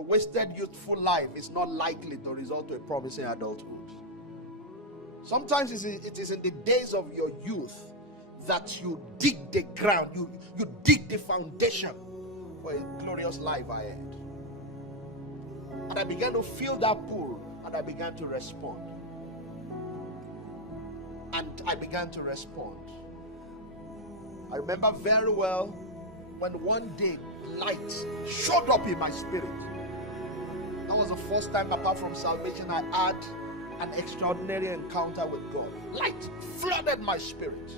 A wasted youthful life is not likely to result to a promising adulthood. Sometimes it is in the days of your youth that you dig the ground, you dig the foundation for a glorious life ahead. And I began to feel that pull, and I began to respond. And I began to respond. I remember very well when one day light showed up in my spirit. That was the first time, apart from salvation, I had an extraordinary encounter with God. Light flooded my spirit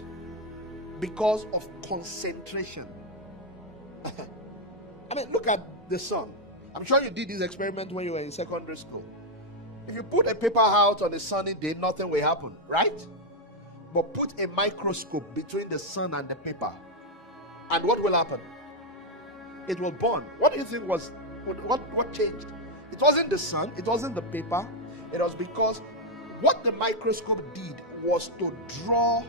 because of concentration. I mean, look at the sun. I'm sure you did this experiment when you were in secondary school. If you put a paper out on a sunny day, nothing will happen, right? But put a microscope between the sun and the paper, and what will happen? It will burn. What do you think was what changed? It wasn't the sun, it wasn't the paper. It was because what the microscope did was to draw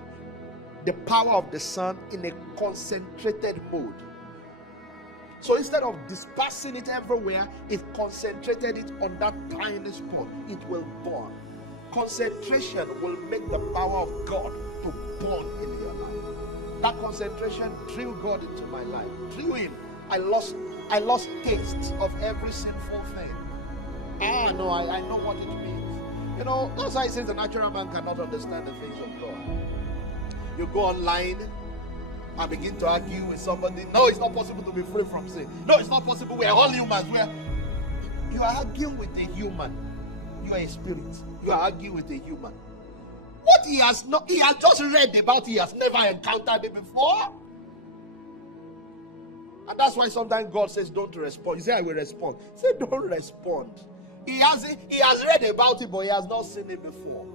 the power of the sun in a concentrated mode. So instead of dispersing it everywhere, it concentrated it on that tiny spot. It will burn. Concentration will make the power of God to burn in your life. That concentration drew God into my life. Drew him. I lost taste of every sinful thing. I know what it means. You know, that's why it says the natural man cannot understand the things of God. You go online and begin to argue with somebody. No, it's not possible to be free from sin. No, it's not possible. We are all humans. You are arguing with a human. You are a spirit. You are arguing with a human. What he has just read about, he has never encountered it before. And that's why sometimes God says, don't respond. You say, I will respond. Say, don't respond. He has read about it, but he has not seen it before.